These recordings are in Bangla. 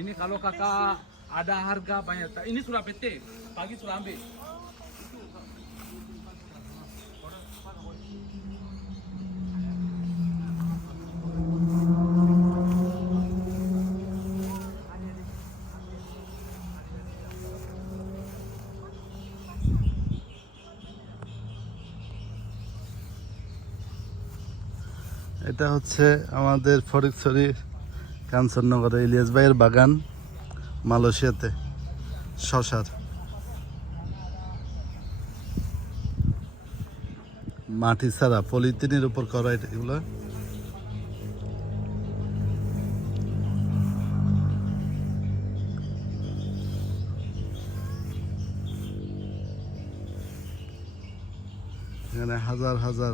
ini kalau kakak ada harga banyak ini sudah PT pagi sudah ambil এটা হচ্ছে আমাদের শরীর কাঞ্চননগরে ইলিয়াস ভাইয়ের বাগান মালয়েশিয়াতে শশার মাটি ছাড়া পলিথিনের উপর করা এগুলো এখানে হাজার হাজার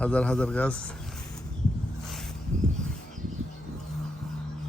হাজার হাজার গাছ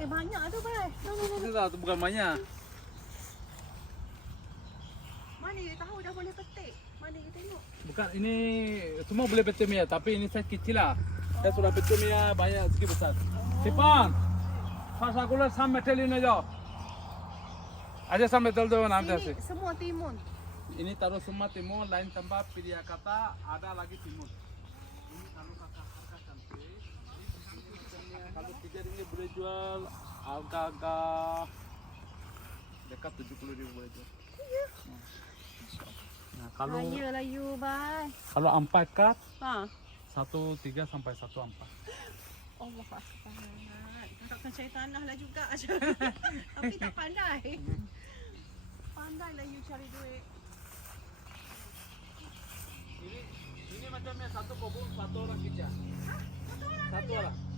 Eh banyak tu pai. No, no, bukan banyak. Mana you tahu dah boleh petik? Mana you tengok? Bukan ini semua boleh petik Mia tapi ini saya kecil lah. Oh. Saya sudah petik Mia banyak sikit besar. Oh. Sipan. Fasakula sama metal ini jauh. Aja sama metal dua nama dia sih. Semua timun. Ini taruh semua timun lain tambah pilihan kata ada lagi timun. total agak dekat 70 ribu aja. Iya. Nah, kalau layu, layu, bye. Kalau empat kat, ah. satu tiga sampai satu empat. Oh, Allah Kakak cari tanah lah juga Tapi tak pandai Pandai lah you cari duit Ini, ini macamnya satu kobong satu orang kerja Hah? Satu orang Satu orang